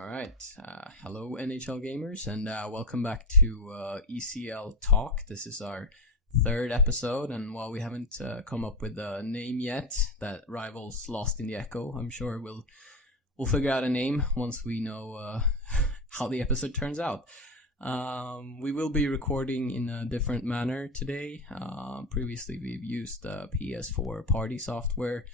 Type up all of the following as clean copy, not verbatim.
All right. Hello, NHL gamers, and welcome back to ECL Talk. This is our third episode, and while we haven't come up with a name yet that rivals Lost in the Echo, I'm sure we'll figure out a name once we know how the episode turns out. We will be recording in a different manner today. Previously, we've used PS4 party software.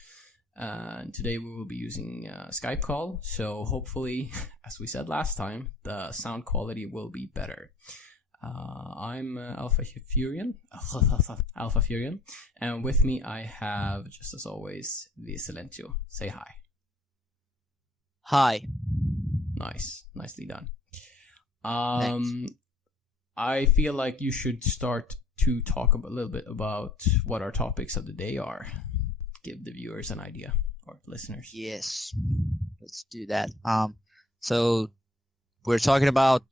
And today we will be using Skype call, so hopefully, as we said last time, the sound quality will be better. I'm Alpha Furion, and with me I have, just as always, vSilenttio. Say hi. Hi. Nicely done. Thanks. I feel like you should start to talk a little bit about what our topics of the day are. Give the viewers an idea, or listeners. Yes, let's do that. So we're talking about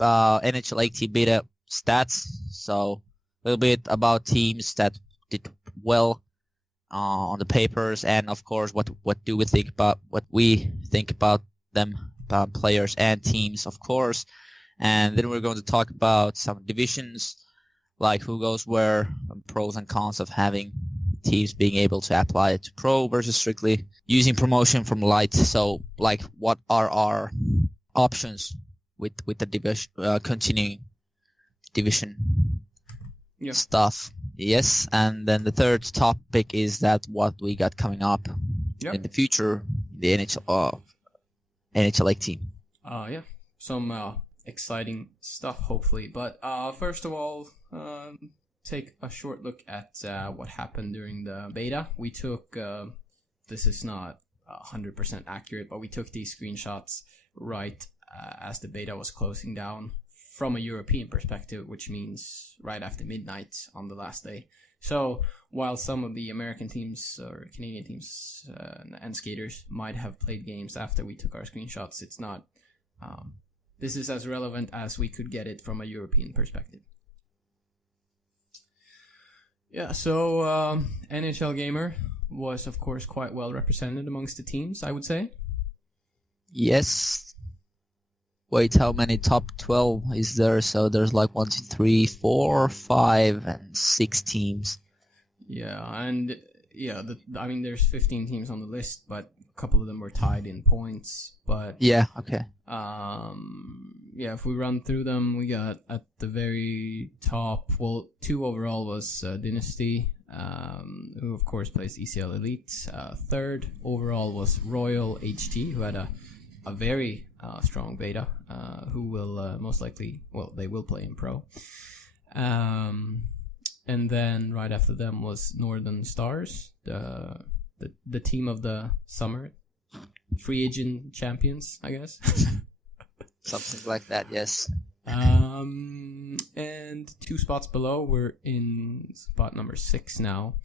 NHLGamer beta stats. So a little bit about teams that did well on the papers, and of course, what do we think about them, about players and teams, of course. And then we're going to talk about some divisions, like who goes where, and pros and cons of having teams being able to apply it to pro versus strictly using promotion from light. So, like, what are our options with the division, continuing division stuff? Yes, and then the third topic is that what we got coming up in the future, the NHL team. Yeah, some exciting stuff, hopefully. But first of all, take a short look at what happened during the beta. We took, this is not 100% accurate, but we took these screenshots right as the beta was closing down from a European perspective, which means right after midnight on the last day. So while some of the American teams or Canadian teams and skaters might have played games after we took our screenshots, it's not, this is as relevant as we could get it from a European perspective. Yeah, so NHLGamer was, of course, quite well represented amongst the teams, I would say. Yes. Wait, how many top 12 is there? So there's like 1, 2, 3, 4, 5, and 6 teams. Yeah, and there's 15 teams on the list, but a couple of them were tied in points. But yeah, okay. If we run through them, we got at the very top, 2 overall was Dynasty, who of course plays ECL Elite. Third overall was Royal HT, who had a very strong beta, who will most likely, they will play in Pro. And then right after them was Northern Stars, the team of the summer, free agent champions, I guess. Something like that, yes. And 2 spots below, we're in spot number 6 now,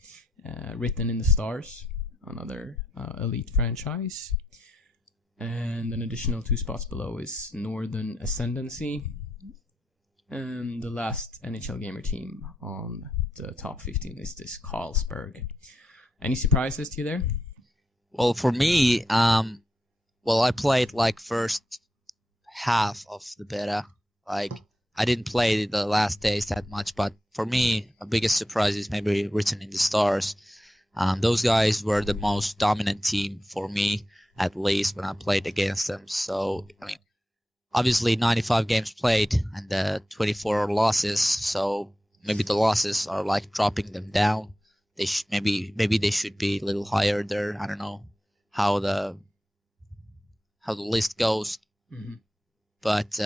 Written in the Stars, another elite franchise. And an additional 2 spots below is Northern Ascendancy. And the last NHLGamer team on the top 15 is this Carlsberg. Any surprises to you there? Well, for me, I played like first half of the beta. Like, I didn't play the last days that much, but for me, a biggest surprise is maybe Written in the Stars. Those guys were the most dominant team for me, at least when I played against them. So, I mean, obviously 95 games played and 24 losses, so maybe the losses are like dropping them down. They maybe they should be a little higher there. I don't know how the list goes. Mm-hmm. But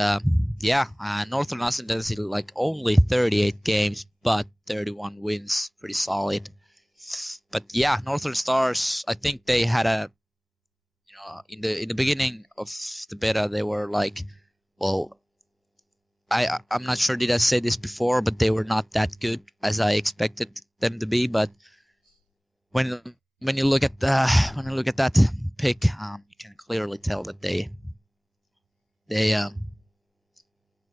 Northern Ascendancy, like, only 38 games, but 31 wins, pretty solid. But yeah, Northern Stars, I think they had in the beginning of the beta, they were like, I'm not sure did I say this before, but they were not that good as I expected them to be. But when you look at that pick, you can clearly tell that they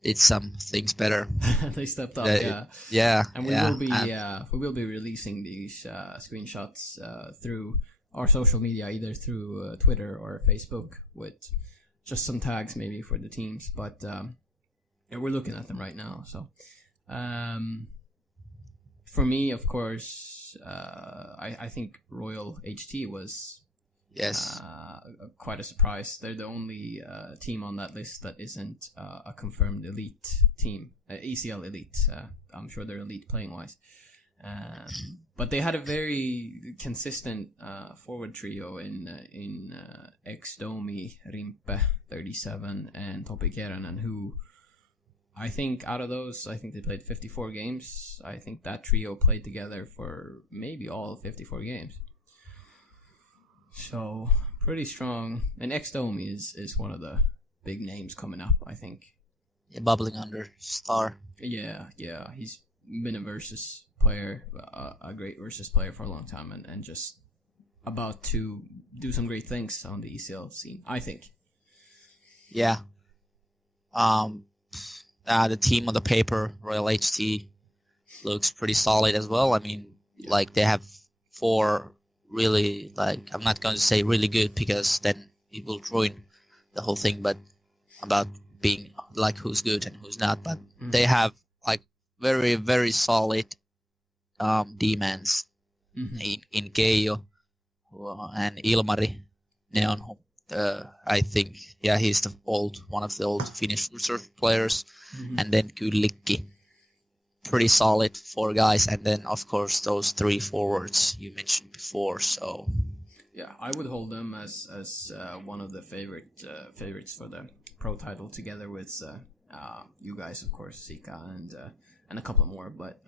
did some things better. They stepped up, yeah. And we will be releasing these screenshots through our social media, either through Twitter or Facebook, with just some tags maybe for the teams, but yeah, we're looking at them right now. So for me, of course, I think Royal HT was quite a surprise. They're the only team on that list that isn't a confirmed elite team, ECL elite. I'm sure they're elite playing wise. But they had a very consistent forward trio in Ex-Domi, Rimpe, 37, and Topi Keränen, who I think out of those, I think they played 54 games. I think that trio played together for maybe all 54 games. So, pretty strong. And Ex-Domi is one of the big names coming up, I think. Yeah, bubbling under star. Yeah. He's been a versus player, a great versus player for a long time, and just about to do some great things on the ECL scene, I think. Yeah. The team on the paper, Royal HT, looks pretty solid as well. I mean, like, they have 4 really, like, I'm not going to say really good because then it will ruin the whole thing, but about being, like, who's good and who's not. But they have, like, very, very solid D-mans in Keijo and Ilmari Neon. I think, he's one of the old Finnish reserve players, and then Kyllikki, pretty solid 4 guys, and then of course those 3 forwards you mentioned before. So yeah, I would hold them as one of the favorites for the pro title, together with you guys, of course, Sika and a couple more, but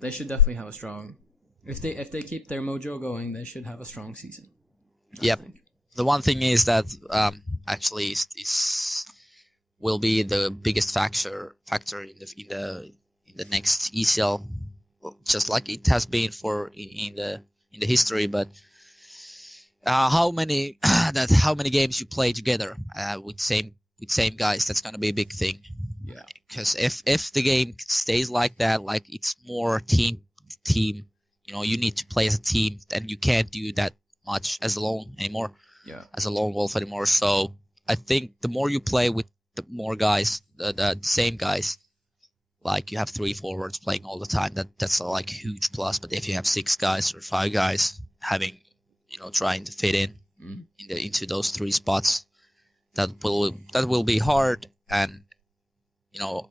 they should definitely have a strong. If they keep their mojo going, they should have a strong season. Yep. The one thing is that actually is will be the biggest factor in the next ECL, just like it has been in the history. But how many games you play together with same guys, that's gonna be a big thing. Yeah. Because if the game stays like that, like it's more team, you need to play as a team, and you can't do that much as alone anymore. Yeah. As a lone wolf anymore. So I think the more you play with the more guys, the same guys, like you have 3 forwards playing all the time, that's a like huge plus. But if you have 6 guys or 5 guys having, trying to fit in into those 3 spots, that will be hard. And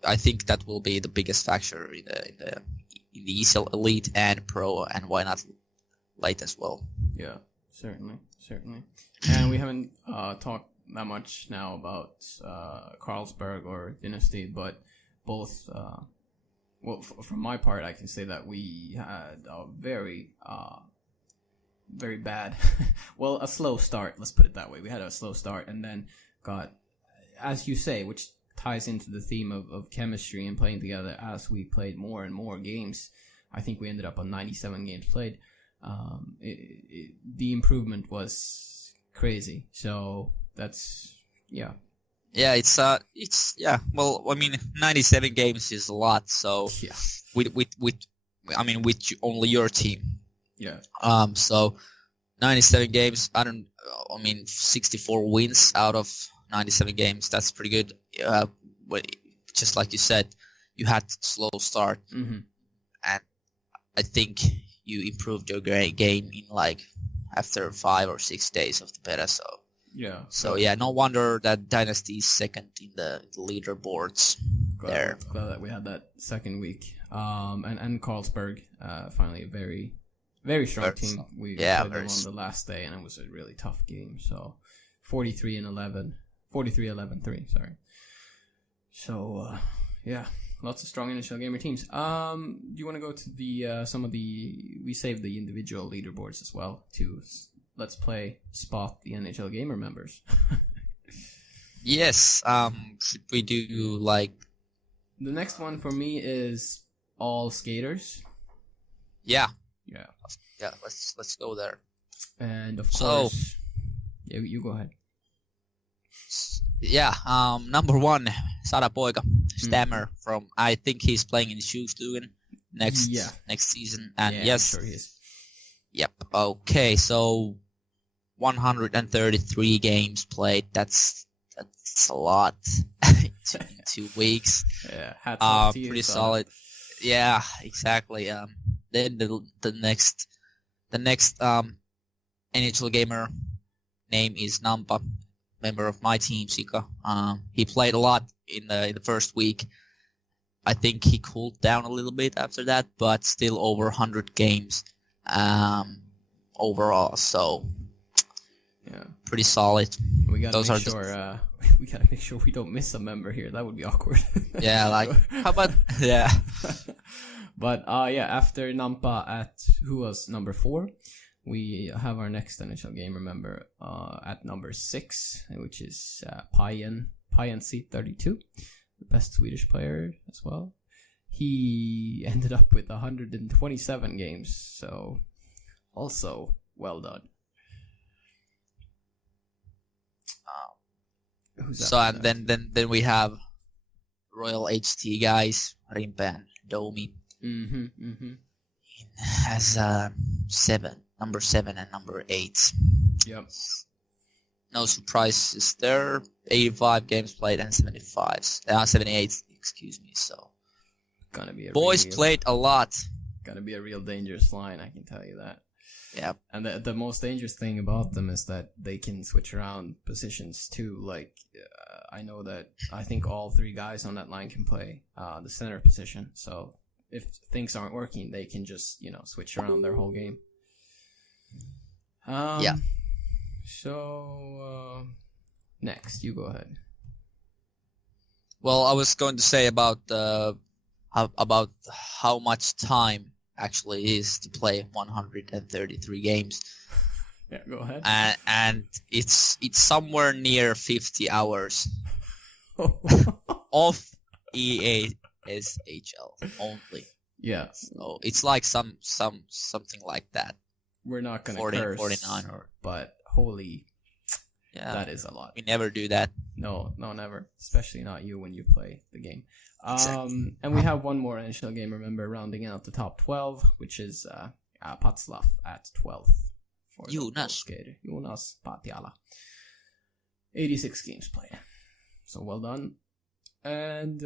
I think that will be the biggest factor in the ECL Elite and Pro, and why not Lite as well. Yeah, certainly. And we haven't talked that much now about Carlsberg or Dynasty, but both, from my part, I can say that we had a very, very bad, well, a slow start, let's put it that way. We had a slow start and then got, as you say, which ties into the theme of chemistry and playing together as we played more and more games. I think we ended up on 97 games played. The improvement was crazy. So that's it's well, I mean, 97 games is a lot. So with only your team. Yeah. So 97 games. 64 wins out of 97 games. That's pretty good. But just like you said, you had a slow start, and I think you improved your game in like after 5 or 6 days of the beta. So no wonder that Dynasty is second in the leaderboards. Glad that we had that second week. And Carlsberg, finally a very, very strong team. We played them on the last day, and it was a really tough game. So 43-11, 43-11-3. Sorry. So lots of strong NHLGamer teams. Do you want to go to the we saved the individual leaderboards as well to let's play spot the NHLGamer members. Yes. Should we do like the next one for me is all skaters. Yeah. Yeah. Yeah. Let's go there. And of course, you go ahead. Yeah. Number 1, Sarapoika, Stammer from. I think he's playing in Sjustugan next season. And yes, I'm sure he is. Yep. Okay. So 133 games played. That's a lot in 2 weeks. Yeah, hats off to you. Pretty solid. Yeah, exactly. Then the next NHLGamer name is Nampa, member of my team, Sika. He played a lot in the first week. I think he cooled down a little bit after that, but still over 100 games overall. So yeah, pretty solid. We gotta make sure we don't miss a member here. That would be awkward. Yeah, like how about yeah. But after Nampa who was number 4, we have our next NHLGamer member at number 6, which is Payan C32, the best Swedish player as well. He ended up with 127 games, so also well done. So and then we have Royal HT guys, Rimpe and Domi. Has number 7 and number 8. Yep. No surprises there. 85 games played and 78. Excuse me. So gonna be boys played a lot. Gonna be a real dangerous line, I can tell you that. Yeah. And the most dangerous thing about them is that they can switch around positions too. Like, I know that I think all 3 guys on that line can play the center position. So if things aren't working, they can just, switch around their whole game. Yeah. So, next, you go ahead. Well, I was going to say about how much time actually is to play 133 games. Yeah, go ahead. And it's somewhere near 50 hours of EASHL only. Yeah. So it's like something like that. We're not gonna 49 or but holy, yeah, that is a lot. We never do that. No, never. Especially not you when you play the game. Exactly. And we have one more NHLGamer member rounding out the top 12, which is Patslav at 12th. Jonas Patiala. 86 games played. So well done. And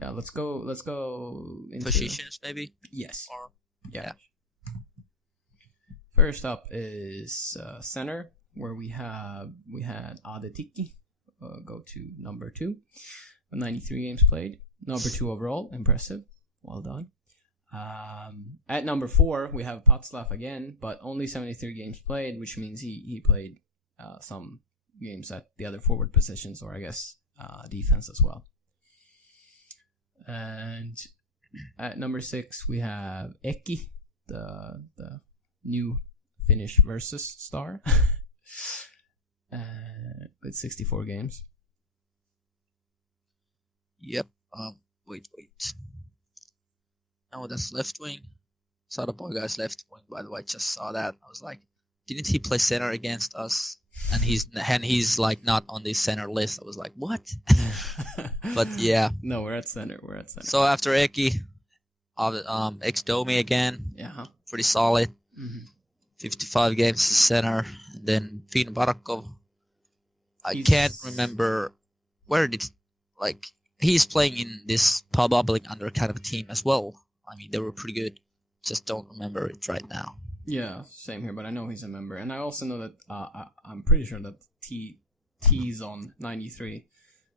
let's go into positions maybe. Yes. Or yeah. First up is center, where we had Adetiki go to number 2. 93 games played. Number 2 overall. Impressive. Well done. At number 4, we have Patslav again, but only 73 games played, which means he played some games at the other forward positions, or I guess defense as well. And at number 6, we have Eki, the new Finnish versus star, with 64 games. Yep. Wait. No, that's left wing. Saw the boy guy's left wing, by the way. Just saw that. I was like, didn't he play center against us? And he's like not on the center list. I was like, what? But yeah. No, we're at center. So after Eki, ex-Domi again. Yeah. Pretty solid. Mm-hmm. 55 games as center. And then Finn Barakov. I can't remember where he's playing in this bubbling under kind of a team as well. I mean, they were pretty good. Just don't remember it right now. Yeah, same here, but I know he's a member. And I also know that I'm pretty sure that T's on 93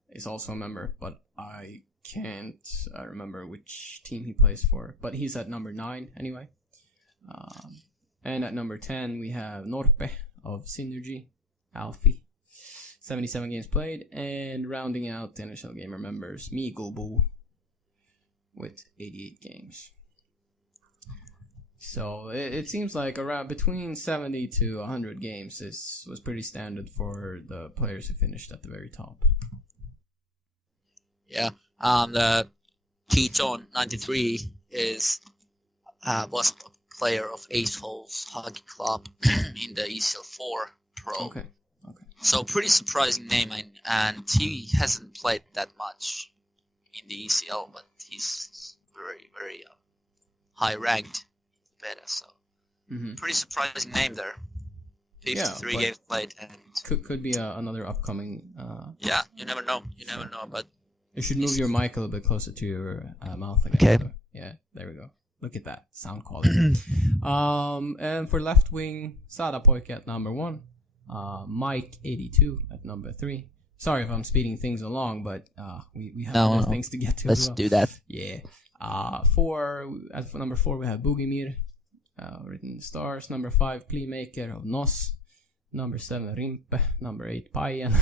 is also a member, but I can't remember which team he plays for. But he's at number 9 anyway. And at number 10, we have Norpe of Synergy, Alfie. 77 games played, and rounding out the NHLGamer members, Migubu with 88 games. So it seems like around between 70 to 100 games was pretty standard for the players who finished at the very top. Yeah, the Keaton 93 was a player of Ace Holes Hockey Club in the ECL 4 Pro. Okay. So pretty surprising name, and he hasn't played that much in the ECL, but he's very, very high ranked beta. So pretty surprising name there. 53 but games played. And could be another upcoming. yeah, you never know. You never know. But you should move your mic a little bit closer to your mouth again. Okay. So, yeah, there we go. Look at that sound quality. And for left wing, Sadapoik at number 1. Mike 82 at number 3. Sorry if I'm speeding things along, but we have other things to get to. Let's do that. Yeah. For number 4 we have Bogimir, written stars. Number 5 Playmaker of Nos. Number 7 Rimpe. Number 8 Payen.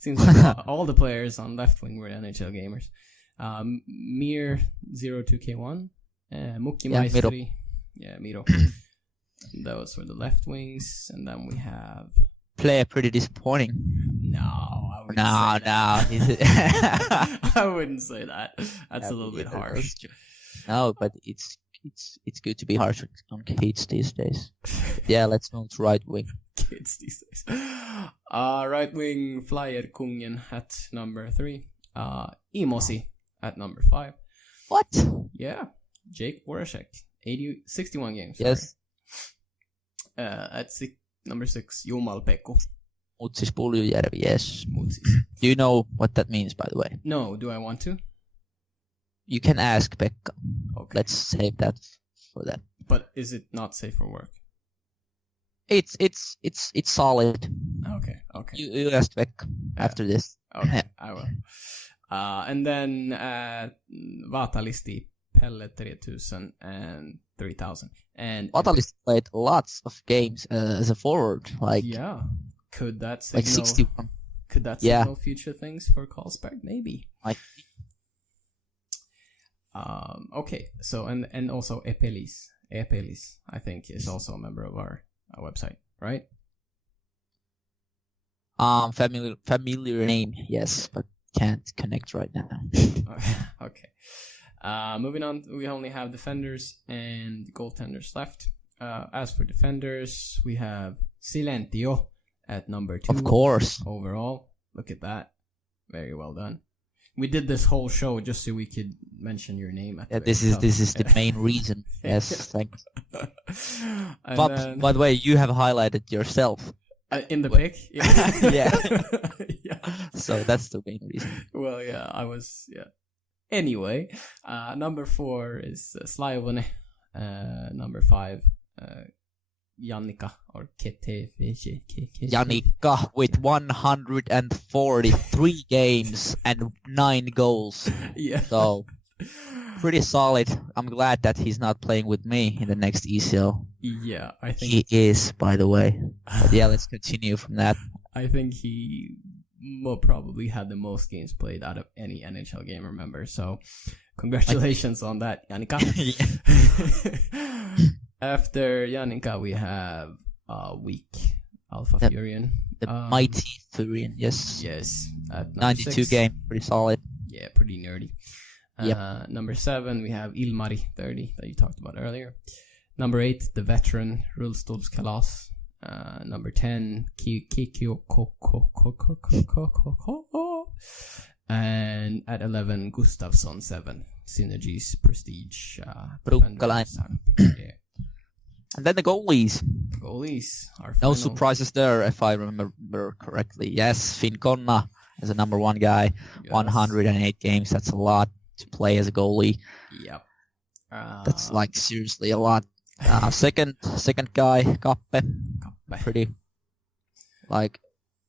Seems like all the players on left wing were NHL gamers. Mir 02K1. Muki Maestri. Yeah, Miro. Those were the left wings, and then we have Player pretty disappointing. No, I wouldn't say that. I wouldn't say that. That's a little bit harsh. No, but it's good to be harsh on kids these days. Yeah, let's move to right wing. Kids these days. Right wing Flyer Kungen at number 3. Imosi at number 5. What? Yeah, Jake Voracek, 61 games. Yes. At number 6, Jumal-Pekko. Mutsis Puljujärvi, yes. Mutsis. Do you know what that means, by the way? No, do I want to? You can ask Pekka. Okay. Let's save that for that. But is it not safe for work? It's solid. Okay. You ask Pekka after this. Okay, I will. And then Vatalisti, Pelle 3000 and 3000. And Vatalisti played lots of games as a forward. Yeah. Could that signal, 61. Could that signal future things for Carlsberg? Maybe. Okay. So and also Epelis, I think, is also a member of our website, right? Familiar name, yes, but can't connect right now. Okay. Moving on, we only have defenders and goaltenders left. As for defenders, we have vSilenttio at number 2. Of course. Overall. Look at that. Very well done. We did this whole show just so we could mention your name. This is the main reason. Yes, thanks. But by the way, you have highlighted yourself. In the pic? Yeah. Yeah. So that's the main reason. Well, yeah, Anyway, number 4 is Slavone. Number 5, Jannika or Kete. Jannika with 143 games and 9 goals. Yeah. So pretty solid. I'm glad that he's not playing with me in the next ECL. Yeah, I think he is, by the way. But yeah, let's continue from that. I think he probably had the most games played out of any NHL gamer member. So congratulations on that, Jannika. After Jannika, we have weak Alpha Furion. The mighty Furion, yes. Yes. At 92 game, pretty solid. Yeah, pretty nerdy. Yep. Number 7, we have Ilmari 30 that you talked about earlier. Number 8, the veteran Rullstolskalas. Number 10, Kikyo and at 11, Gustafsson 7, Synergies Prestige. Brukkalainen. Yeah. And then the goalies. Our no surprises there, if I remember correctly. Yes, Finn Konna is a number 1 guy. Yes. 108 games, that's a lot to play as a goalie. Yep. That's seriously a lot. Second guy, Kappe. Pretty,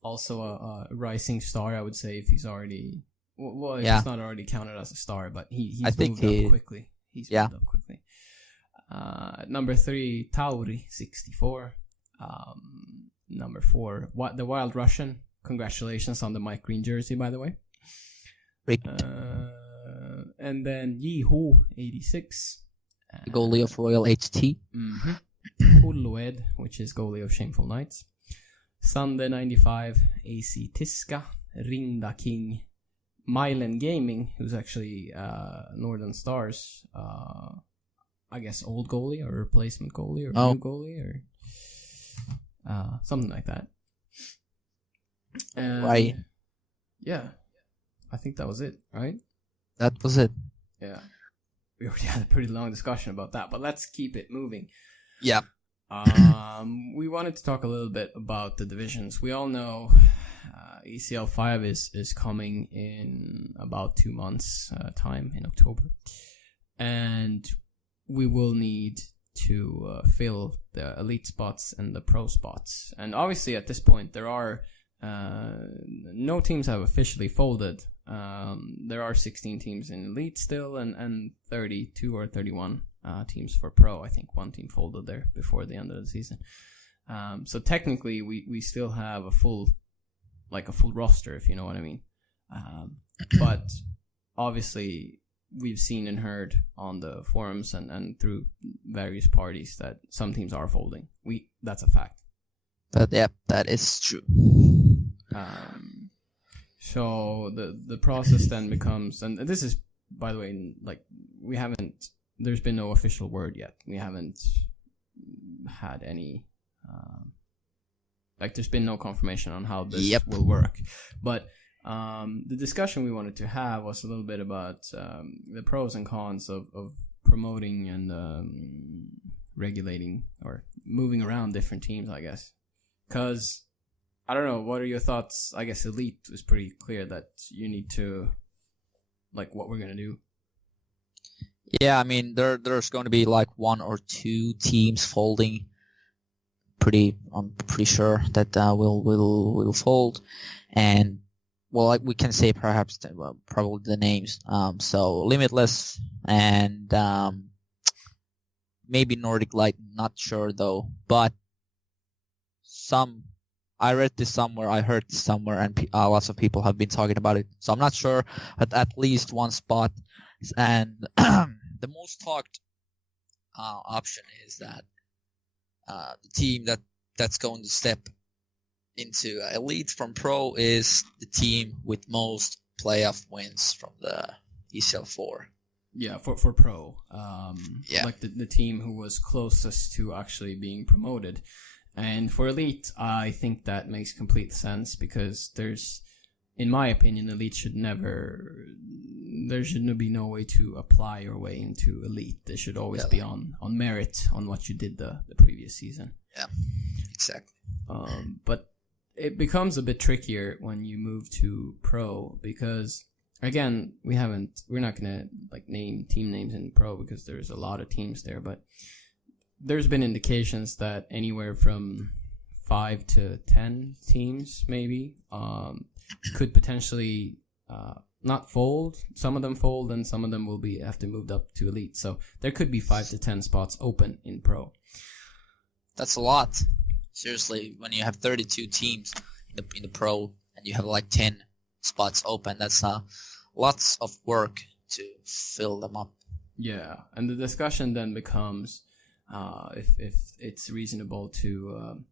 also a rising star, I would say, if he's already... Well, he's not already counted as a star, but he's moved up quickly. He's moved up quickly. Number 3, Tauri, 64. Number 4, the Wild Russian. Congratulations on the Mike Green jersey, by the way. And then Yihu, 86. The goalie of Royal HT. Mm-hmm. Hullued, which is goalie of Shameful Knights. Sunday, 95. AC Tiska. Ringda King. Mylan Gaming, who's actually Northern Stars, I guess old goalie or replacement goalie or new goalie or something like that. Right. Yeah. I think that was it, right? That was it. Yeah. We already had a pretty long discussion about that, but let's keep it moving. Yeah. We wanted to talk a little bit about the divisions. We all know ECL 5 is coming in about 2 months time in October, and we will need to fill the elite spots and the pro spots. And obviously at this point there are no teams have officially folded. There are 16 teams in elite still, and 32 or 31 teams for pro. I think one team folded there before the end of the season. So technically we still have a full roster, if you know what I mean. But obviously we've seen and heard on the forums and through various parties that some teams are folding. That's a fact. That is true. So the process then becomes, and this is, by the way, there's been no official word yet. We haven't had any, there's been no confirmation on how this will work. But the discussion we wanted to have was a little bit about the pros and cons of promoting and regulating or moving around different teams, I guess. Because, I don't know, what are your thoughts? I guess Elite was pretty clear that you need to, what we're going to do. Yeah, I mean, there's going to be 1 or 2 teams folding. I'm pretty sure that will fold. And, we can say perhaps probably the names. So Limitless and maybe Nordic Light, not sure though. But I read this somewhere, I heard this somewhere, and lots of people have been talking about it. So I'm not sure, but at least one spot. And the most talked option is that the team that's going to step into Elite from Pro is the team with most playoff wins from the ECL 4. Yeah, for Pro. The team who was closest to actually being promoted. And for Elite, I think that makes complete sense because in my opinion, Elite there should be no way to apply your way into Elite. There should always be on merit on what you did the previous season. Yeah, exactly. But it becomes a bit trickier when you move to Pro because, again, we're not going to name team names in Pro because there's a lot of teams there, but there's been indications that anywhere from 5 to 10 teams maybe could potentially not fold. Some of them fold and some of them will have to move up to Elite. So there could be 5 to 10 spots open in Pro. That's a lot. Seriously, when you have 32 teams in the Pro and you have 10 spots open, that's lots of work to fill them up. Yeah, and the discussion then becomes if it's reasonable to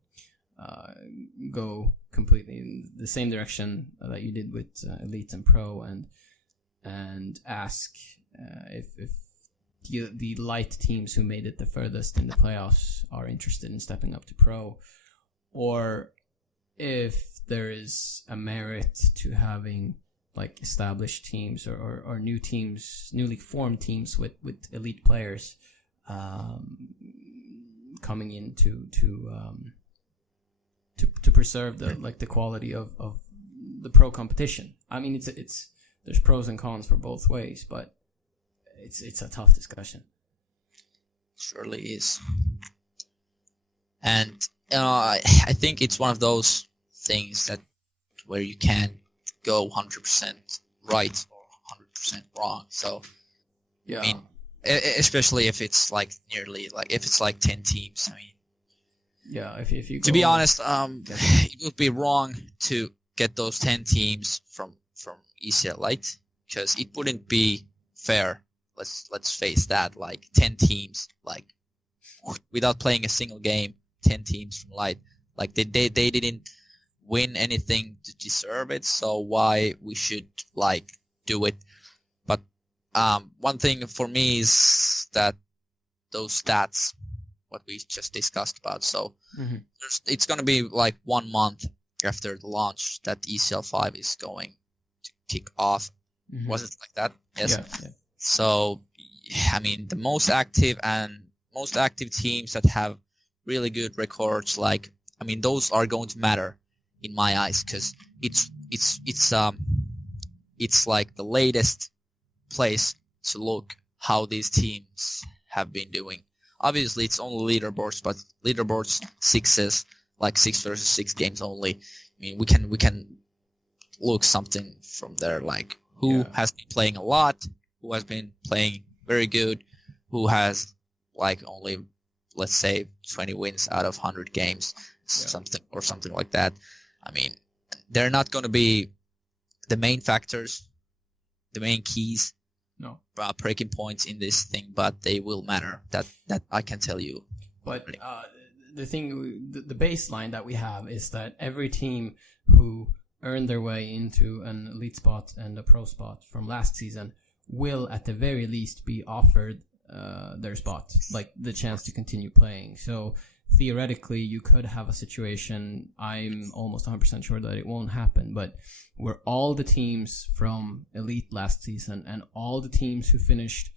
go completely in the same direction that you did with Elite and Pro, and ask if the light teams who made it the furthest in the playoffs are interested in stepping up to Pro, or if there is a merit to having established teams or new teams, newly formed teams with elite players coming in to preserve the quality of the Pro competition. I mean, it's there's pros and cons for both ways, but it's a tough discussion. Surely is. And I think it's one of those things where you can't go 100% right or 100% wrong. So yeah, I mean, especially if it's nearly if it's 10 teams. I mean, yeah. If you to be honest, it would be wrong to get those 10 teams from ECL Light because it wouldn't be fair. Let's face that. 10 teams, without playing a single game, 10 teams from Light, they didn't win anything to deserve it. So why we should do it? But one thing for me is that those stats, what we just discussed about. So it's going to be 1 month after the launch that ECL 5 is going to kick off. Was it like that? Yes. Yeah. So, I mean, the most active teams that have really good records. Like, I mean, those are going to matter in my eyes because it's like the latest place to look how these teams have been doing. Obviously, it's only leaderboards, but leaderboards 6s, like 6 versus 6 games only. I mean, we can look something from there, like who has been playing a lot, who has been playing very good, who has like only, let's say, 20 wins out of 100 games, something like that. I mean, they're not going to be the main factors, the main keys, breaking points in this thing, but they will matter. That I can tell you. But the thing, the baseline that we have is that every team who earned their way into an elite spot and a pro spot from last season will, at the very least, be offered their spot, like the chance to continue playing. So theoretically, you could have a situation, I'm almost 100% sure that it won't happen, but where all the teams from Elite last season and all the teams who finished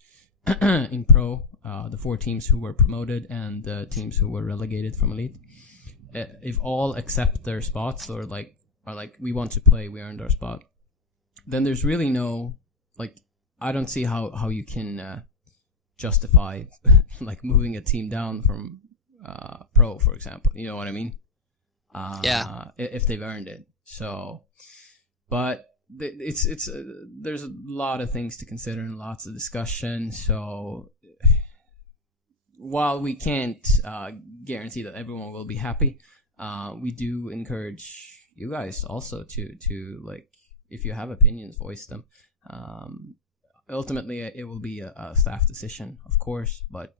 in Pro, the 4 teams who were promoted and the teams who were relegated from Elite, if all accept their spots or like we want to play, we earned our spot, then there's really no, like, I don't see how you can justify like moving a team down from Pro, for example. You know what I mean? If they've earned it. So, but it's there's a lot of things to consider and lots of discussion. So, while we can't guarantee that everyone will be happy, we do encourage you guys also to like, if you have opinions, voice them. Ultimately, it will be a staff decision, of course, but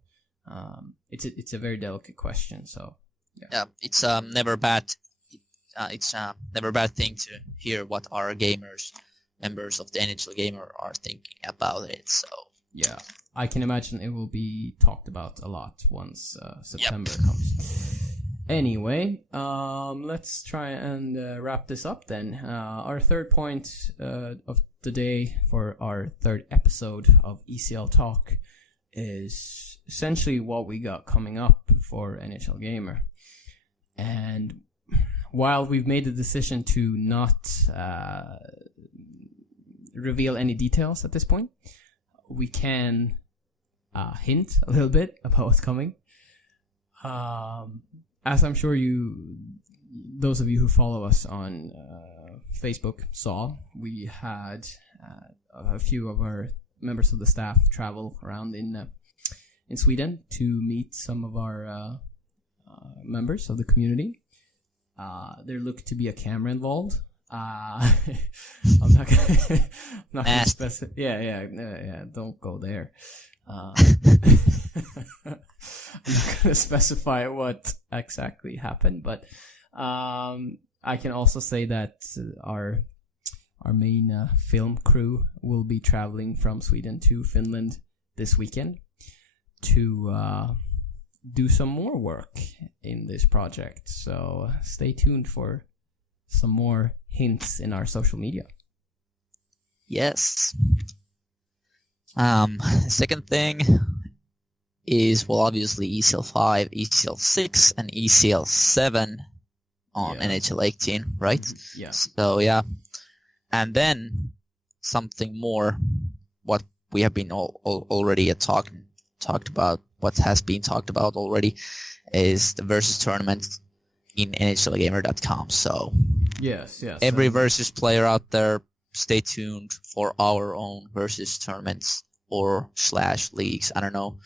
it's a very delicate question. So it's never a bad thing to hear what our members of the NHL are thinking about it. So yeah, I can imagine it will be talked about a lot once September comes. Anyway, let's try and wrap this up then. Our third point of the day for our third episode of ECL Talk is essentially what we got coming up for NHLGamer. And while we've made the decision to not reveal any details at this point, we can hint a little bit about what's coming. As I'm sure those of you who follow us on Facebook saw, we had a few of our members of the staff travel around in Sweden to meet some of our members of the community. There looked to be a camera involved. I'm not gonna specify. Yeah. Don't go there. I'm not gonna specify what exactly happened, but I can also say that our main film crew will be traveling from Sweden to Finland this weekend to do some more work in this project. So stay tuned for some more hints in our social media. Yes. Second thing is, well, obviously ECL 5, ECL 6, and ECL 7 on NHL 18, right? Yeah. So, yeah. And then something more, what we have been already talked about, what has been talked about already, is the versus tournament in NHLGamer.com. So, yes. Every versus player out there, stay tuned for our own versus tournaments or / leagues. I don't know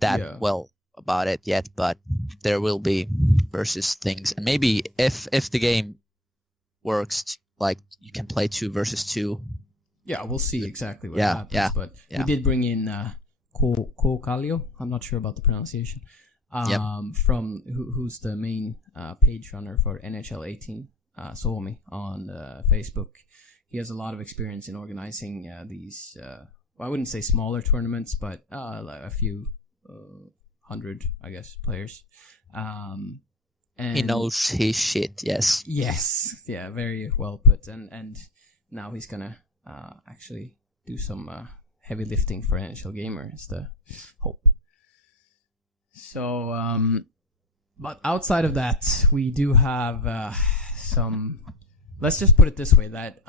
that well about it yet, but there will be versus things. And maybe if the game works, like you can play 2 versus 2. Yeah, we'll see exactly what happens. But we did bring in Kokalio. I'm not sure about the pronunciation. From who's the main page runner for NHL 18, Suomi on Facebook. He has a lot of experience in organizing these, I wouldn't say smaller tournaments, but like a few hundred, I guess, players. And he knows his shit, yes. Yes, yeah, very well put. And now he's going to actually do some heavy lifting for NHL Gamer, is the hope. So, But outside of that, we do have some. Let's just put it this way: that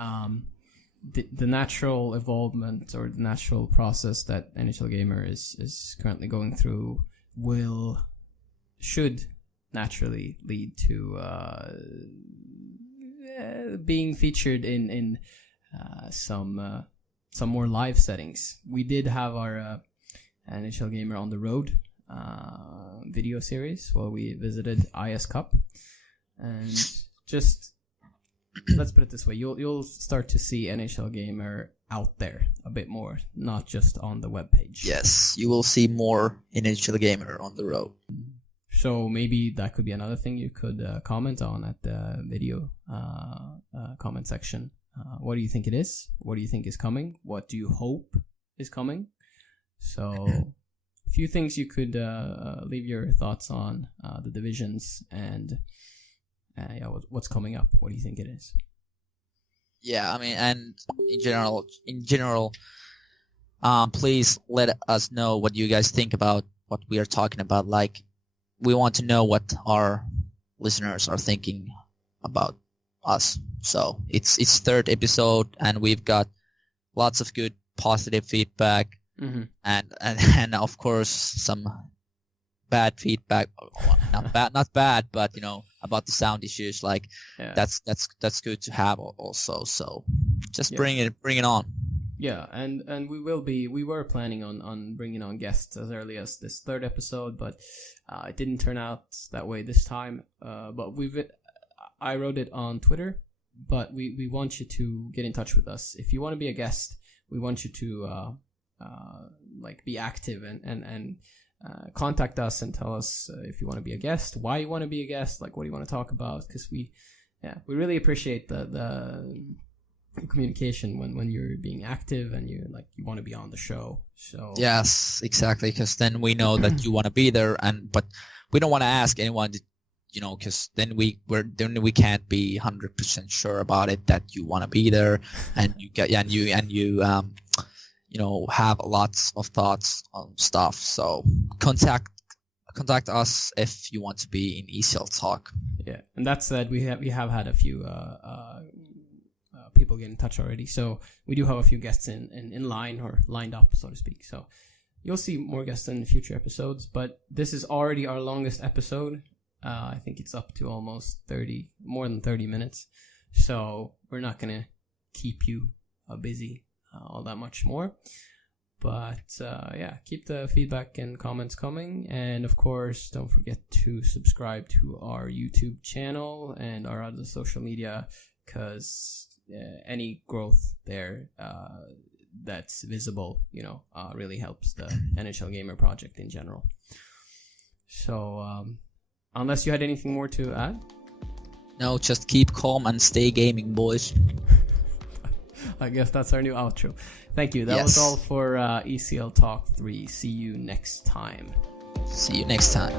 the natural evolvement or the natural process that NHLGamer is currently going through should naturally lead to being featured in some more live settings. We did have our NHLGamer on the road video series while we visited IS Cup, and just let's put it this way: you'll start to see NHLGamer out there a bit more, not just on the webpage. Yes, you will see more NHLGamer on the road. So maybe that could be another thing you could comment on at the video comment section. What do you think it is? What do you think is coming? What do you hope is coming? So, a few things you could leave your thoughts on the divisions and what's coming up. What do you think it is? Yeah, I mean, and in general, please let us know what you guys think about what we are talking about. Like, we want to know what our listeners are thinking about us. So it's third episode, and we've got lots of good positive feedback, and of course some bad feedback. Not bad, but about the sound issues. Like that's good to have also. So just bring it on. Yeah, and we were planning on bringing on guests as early as this third episode, but it didn't turn out that way this time. But I wrote it on Twitter, but we want you to get in touch with us. If you want to be a guest, we want you to be active and contact us and tell us if you want to be a guest, why you want to be a guest, like what do you want to talk about, because we really appreciate the communication when you're being active and you want to be on the show. So yes, exactly, because then we know that you want to be there, but we don't want to ask anyone to, because then we can't be 100% sure about it that you want to be there, and you have lots of thoughts on stuff. So contact us if you want to be in ECL Talk. Yeah, and that said, we have had a few people get in touch already, so we do have a few guests in line or lined up, so to speak. So you'll see more guests in future episodes, but this is already our longest episode. I think it's up to almost more than 30 minutes. So we're not going to keep you busy all that much more. But keep the feedback and comments coming. And of course, don't forget to subscribe to our YouTube channel and our other social media, because any growth there that's visible, really helps the NHLGamer project in general. So, unless you had anything more to add? No, just keep calm and stay gaming, boys. I guess that's our new outro. Thank you. That was all for ECL Talk 3. See you next time. See you next time.